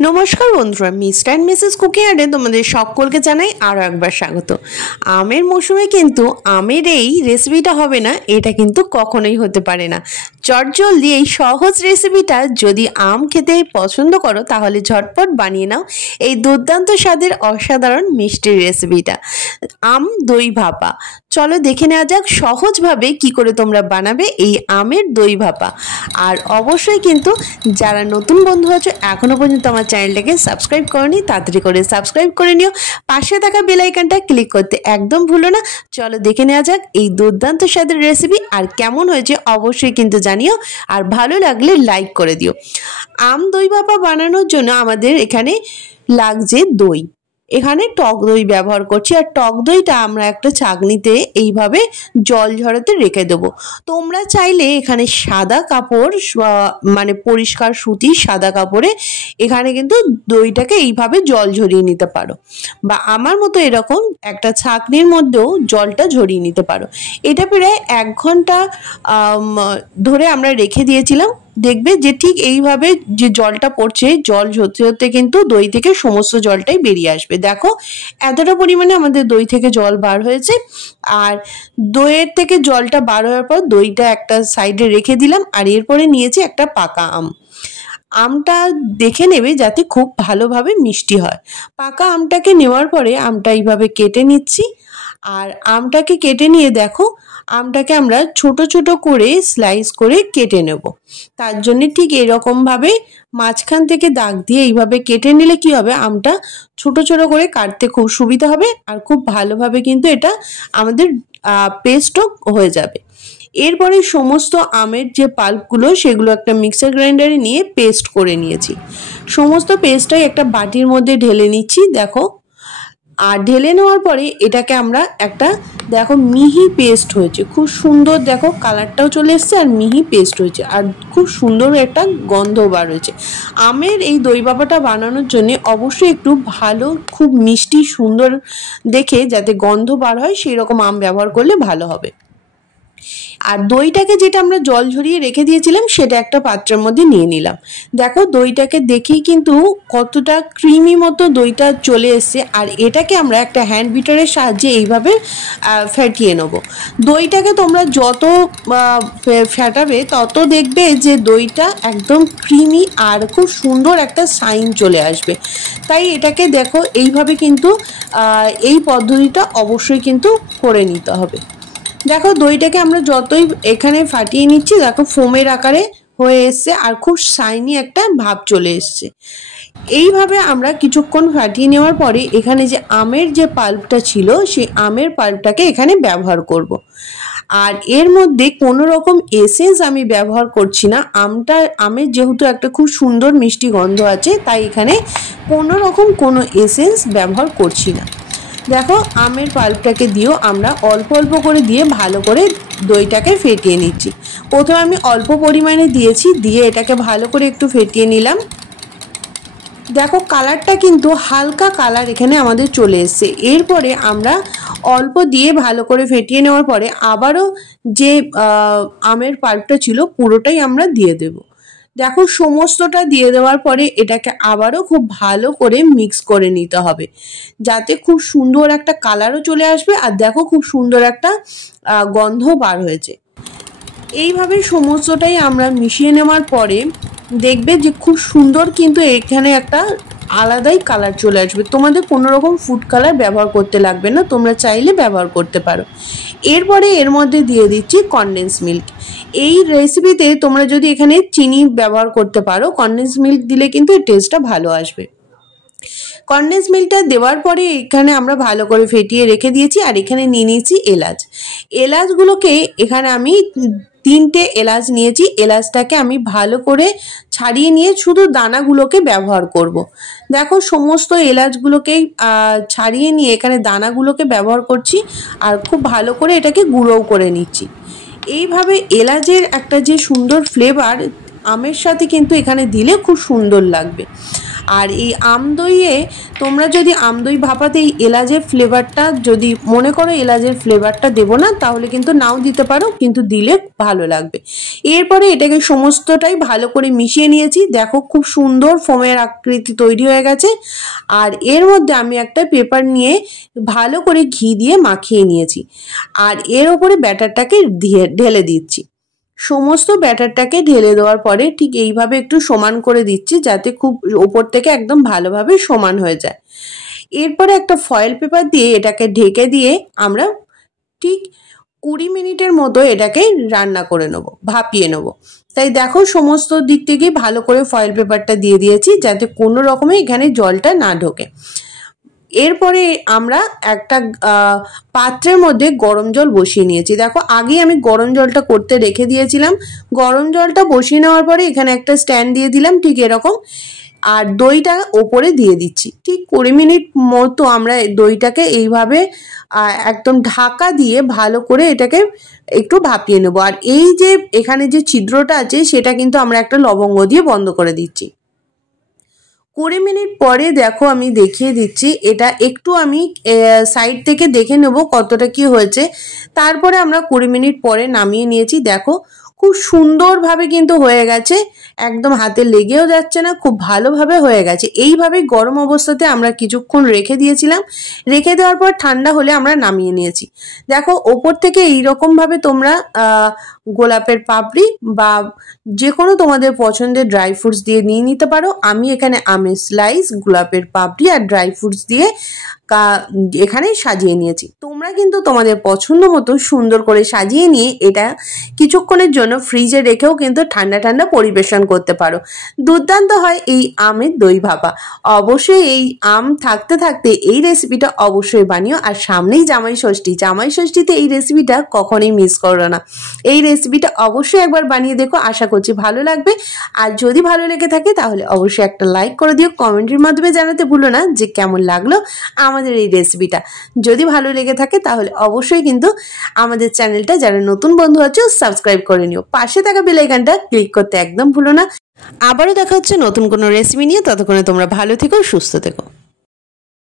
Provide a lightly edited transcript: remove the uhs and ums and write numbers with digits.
নমস্কার বন্ধুরা, mister and Mrs কুকিংয়ার্ডে তোমাদের সকলকে জানাই আরও একবার স্বাগত। আমের মৌসুমে কিন্তু আমের এই রেসিপিটা হবে না, এটা কিন্তু কখনোই হতে পারে না। চটজলদি এই সহজ রেসিপিটা যদি আম খেতে পছন্দ করো তাহলে ঝটপট বানিয়ে নাও এই দুর্দান্ত স্বাদের অসাধারণ মিষ্টির রেসিপিটা, আম দই ভাপা। চলো দেখে নেওয়া যাক সহজভাবে কি করে তোমরা বানাবে এই আমের দই ভাপা। আর অবশ্যই কিন্তু যারা নতুন বন্ধু আছো এখনও পর্যন্ত আমার চ্যানেলটাকে সাবস্ক্রাইব করোনি, তাড়াতাড়ি করে সাবস্ক্রাইব করে নিও, পাশে থাকা বেল আইকনটা ক্লিক করতে একদম ভুলো না। চলো দেখে নেওয়া যাক এই দুর্দান্ত স্বাদের রেসিপি। আর কেমন হয়েছে অবশ্যই কিন্তু জানিও, আর ভালো লাগলে লাইক করে দিও। আম দই ভাপা বানানোর জন্য আমাদের এখানে লাগছে দই। এখানে টক দই ব্যবহার করছি, আর টক দইটা আমরা একটা ছাঁকনিতে এইভাবে জল ঝরাতে রেখে দেবো। তোমরা চাইলে এখানে সাদা কাপড়, মানে পরিষ্কার সুতির সাদা কাপড়ে এখানে কিন্তু দইটাকে এইভাবে জল ঝরিয়ে নিতে পারো, বা আমার মতো এরকম একটা ছাঁকনির মধ্যেও জলটা ঝরিয়ে নিতে পারো। এটা প্রায় 1 ঘন্টা ধরে আমরা রেখে দিয়েছিলাম। দেখবে যে ঠিক এইভাবে যে জলটা পড়ছে, জল ঝরতে হতে কিন্তু দই থেকে সমস্ত জলটাই বেরিয়ে আসবে। দেখো এতটা পরিমাণে আমাদের দই থেকে জল বার হয়েছে। আর দইয়ের থেকে জলটা বার হওয়ার পর দইটা একটা সাইডে রেখে দিলাম। আর এরপরে নিয়েছি একটা পাকা আম। আমটা দেখে নেবে যাতে খুব ভালোভাবে মিষ্টি হয়। পাকা আমটাকে নেওয়ার পরে আমটা এইভাবে কেটে নিচ্ছি। আর আমটাকে কেটে নিয়ে দেখো আমটাকে আমরা ছোট ছোট করে স্লাইস করে কেটে নেব। তার জন্য ঠিক এরকমভাবে মাঝখান থেকে দাগ দিয়ে এইভাবে কেটে নিলে কি হবে, আমটা ছোট ছোট করে কাটতে খুব সুবিধা হবে, আর খুব ভালোভাবে কিন্তু এটা আমাদের পেস্টও হয়ে যাবে। এরপরে সমস্ত আমের যে পাল্পগুলো সেগুলো একটা মিক্সার গ্রাইন্ডারে নিয়ে পেস্ট করে নিয়েছি। সমস্ত পেস্টটাই একটা বাটির মধ্যে ঢেলে নিচ্ছি। দেখো, আর ঢেলে নেওয়ার পরে এটাকে আমরা একটা দেখো মিহি পেস্ট হয়েছে, খুব সুন্দর। দেখো কালারটাও চলে এসছে আর মিহি পেস্ট হয়েছে, আর খুব সুন্দর একটা গন্ধ বার হয়েছে। আমের এই দই ভাপাটা বানানোর জন্য অবশ্যই একটু ভালো, খুব মিষ্টি সুন্দর দেখে যাতে গন্ধ বার হয় সেই রকম আম ব্যবহার করলে ভালো হবে। আর দইটাকে যেটা আমরা জল ঝরিয়ে রেখে দিয়েছিলাম সেটা একটা পাত্রের মধ্যে নিয়ে নিলাম। দেখো দইটাকে দেখেই কিন্তু কতটা ক্রিমি মতো দইটা চলে এসছে। আর এটাকে আমরা একটা হ্যান্ড বিটারের সাহায্যে এইভাবে ফেটিয়ে নেব। দইটাকে তোমরা যত ফেটাবে তত দেখবে যে দইটা একদম ক্রিমি আর খুব সুন্দর একটা সাইন চলে আসবে। তাই এটাকে দেখো এইভাবে কিন্তু এই পদ্ধতিটা অবশ্যই কিন্তু করে নিতে হবে। দেখো দইটাকে আমরা যতই এখানে ফাটিয়ে নিচ্ছি, দেখো ফোমের আকারে হয়ে এসছে আর খুব শাইনি একটা ভাব চলে এসছে। এইভাবে আমরা কিছুক্ষণ ফাটিয়ে নেওয়ার পরে এখানে যে আমের যে পাল্পটা ছিল সেই আমের পাল্পটাকে এখানে ব্যবহার করব। আর এর মধ্যে কোনো রকম এসেন্স আমি ব্যবহার করছি না। আমের যেহেতু একটা খুব সুন্দর মিষ্টি গন্ধ আছে, তাই এখানে কোনো রকম কোনো এসেন্স ব্যবহার করছি না। দেখো আমের পাল্পটাকে দিয়েও আমরা অল্প অল্প করে দিয়ে ভালো করে দইটাকে ফেটিয়ে নিচ্ছি। প্রথমে আমি অল্প পরিমাণে দিয়েছি, দিয়ে এটাকে ভালো করে একটু ফেটিয়ে নিলাম। দেখো কালারটা কিন্তু হালকা কালার এখানে আমাদের চলে এসছে। এরপরে আমরা অল্প দিয়ে ভালো করে ফেটিয়ে নেওয়ার পরে আবারও যে আমের পাল্পটা ছিল পুরোটাই আমরা দিয়ে দেব। দেখো সমস্তটা দিয়ে দেওয়ার পরে এটাকে আবারও খুব ভালো করে মিক্স করে নিতে হবে, যাতে খুব সুন্দর একটা কালারও চলে আসবে। আর দেখো খুব সুন্দর একটা গন্ধ বার হয়েছে। এইভাবে সমস্তটাই আমরা মিশিয়ে নেওয়ার পরে দেখবে যে খুব সুন্দর কিন্তু এখানে একটা আলাদাই কালার চলে আসবে। তোমাদের কোনো রকম ফুড কালার ব্যবহার করতে লাগবে না, তোমরা চাইলে ব্যবহার করতে পারো। এরপরে এর মধ্যে দিয়ে দিচ্ছি কনডেন্স মিল্ক। এই রেসিপিতে তোমরা যদি এখানে চিনি ব্যবহার করতে পারো, কনডেন্স মিল্ক দিলে কিন্তু এর টেস্টটা ভালো আসবে। কনডেন্স মিল্কটা দেওয়ার পরে এখানে আমরা ভালো করে ফেটিয়ে রেখে দিয়েছি। আর এখানে নিয়ে নিয়েছি এলাচ। এলাচগুলোকে এখানে আমি 3টে এলাচ নিয়েছি। এলাচটাকে আমি ভালো করে ছাড়িয়ে নিয়ে শুধু দানাগুলোকে ব্যবহার করব। দেখো সমস্ত এলাচগুলোকেই ছাড়িয়ে নিয়ে এখানে দানাগুলোকে ব্যবহার করছি, আর খুব ভালো করে এটাকে গুঁড়োও করে নিচ্ছি। এইভাবে এলাচের একটা যে সুন্দর ফ্লেভার আমের সাথে কিন্তু এখানে দিলে খুব সুন্দর লাগবে। আর এই আমদইয়ে তোমরা যদি আমদই ভাপাতে এই এলাচের ফ্লেভারটা যদি মনে করো এলাচের ফ্লেভারটা দেবো না, তাহলে কিন্তু নাও দিতে পারো, কিন্তু দিলে ভালো লাগবে। এরপরে এটাকে সমস্তটাই ভালো করে মিশিয়ে নিয়েছি। দেখো খুব সুন্দর ফোমের আকৃতি তৈরি হয়ে গেছে। আর এর মধ্যে আমি একটা পেপার নিয়ে ভালো করে ঘি দিয়ে মাখিয়ে নিয়েছি, আর এর ওপরে ব্যাটারটাকে ঢেলে দিচ্ছি। সমস্ত ব্যাটারটাকে ঢেলে দেওয়ার পরে ঠিক এইভাবে একটু সমান করে দিচ্ছি, যাতে খুব ওপর থেকে একদম ভালোভাবে সমান হয়ে যায়। এরপরে একটা ফয়েল পেপার দিয়ে এটাকে ঢেকে দিয়ে আমরা ঠিক 20 মিনিটের মতো এটাকে রান্না করে নেবো, ভাপিয়ে নেবো। তাই দেখো সমস্ত দিক থেকেই ভালো করে ফয়েল পেপারটা দিয়ে দিয়েছি, যাতে কোনো রকমে এখানে জলটা না ঢোকে। এরপরে আমরা একটা পাত্রের মধ্যে গরম জল বসিয়ে নিয়েছি। দেখো আগেই আমি গরম জলটা করতে রেখে দিয়েছিলাম। গরম জলটা বসিয়ে নেওয়ার পরে এখানে একটা স্ট্যান্ড দিয়ে দিলাম ঠিক এরকম, আর দইটা ওপরে দিয়ে দিচ্ছি। ঠিক 20 মিনিট মতো আমরা দইটাকে এইভাবে একদম ঢাকা দিয়ে ভালো করে এটাকে একটু ভাপিয়ে নেবো। আর এই যে এখানে যে ছিদ্রটা আছে সেটা কিন্তু আমরা একটা লবঙ্গ দিয়ে বন্ধ করে দিচ্ছি। 20 মিনিট পরে দেখো আমি দেখিয়ে দিচ্ছি, এটা একটু আমি সাইড থেকে দেখে নেব কতটা কি হয়েছে। তারপরে আমরা 20 মিনিট পরে নামিয়ে নিয়েছি। দেখো খুব সুন্দরভাবে কিন্তু হয়ে গেছে, একদম হাতে লেগেও যাচ্ছে না, খুব ভালোভাবে হয়ে গেছে। এইভাবে গরম অবস্থাতে আমরা কিছুক্ষণ রেখে দিয়েছিলাম। রেখে দেওয়ার পর ঠান্ডা হলে আমরা নামিয়ে নিয়েছি। দেখো ওপর থেকে এইরকমভাবে তোমরা গোলাপের পাপড়ি বা যে কোনো তোমাদের পছন্দের ড্রাই ফ্রুটস দিয়ে নিয়ে নিতে পারো। আমি এখানে আমের স্লাইস, গোলাপের পাপড়ি আর ড্রাই ফ্রুটস দিয়ে এখানে সাজিয়ে নিয়েছি। তোমরা কিন্তু তোমাদের পছন্দ মতো সুন্দর করে সাজিয়ে নিয়ে এটা কিছুক্ষণের জন্য ফ্রিজে রেখেও কিন্তু ঠান্ডা ঠান্ডা পরিবেশন করতে পারো। দুর্দান্ত হয় এই আমের দই ভাপা। অবশ্যই এই আম থাকতে থাকতে এই রেসিপিটা অবশ্যই বানিও। আর সামনেই জামাই ষষ্ঠী, জামাই ষষ্ঠীতে এই রেসিপিটা কখনোই মিস করো না। এই রেসিপিটা অবশ্যই একবার বানিয়ে দেখো, আশা করছি ভালো লাগবে। আর যদি ভালো লেগে থাকে তাহলে অবশ্যই একটা লাইক করে দিও, কমেন্টের মাধ্যমে জানাতে ভুলো না যে কেমন লাগলো আমাদের এই রেসিপিটা। যদি ভালো লেগে থাকে তাহলে অবশ্যই কিন্তু আমাদের চ্যানেলটা যারা নতুন বন্ধু আছে সাবস্ক্রাইব করে নিও, পাশে থাকা বেল আইকনটা ক্লিক করতে একদম ভুলো না। আবারও দেখা হচ্ছে নতুন কোনো রেসিপি নিয়ে, ততক্ষণে তোমরা ভালো থেকো, সুস্থ থেকো।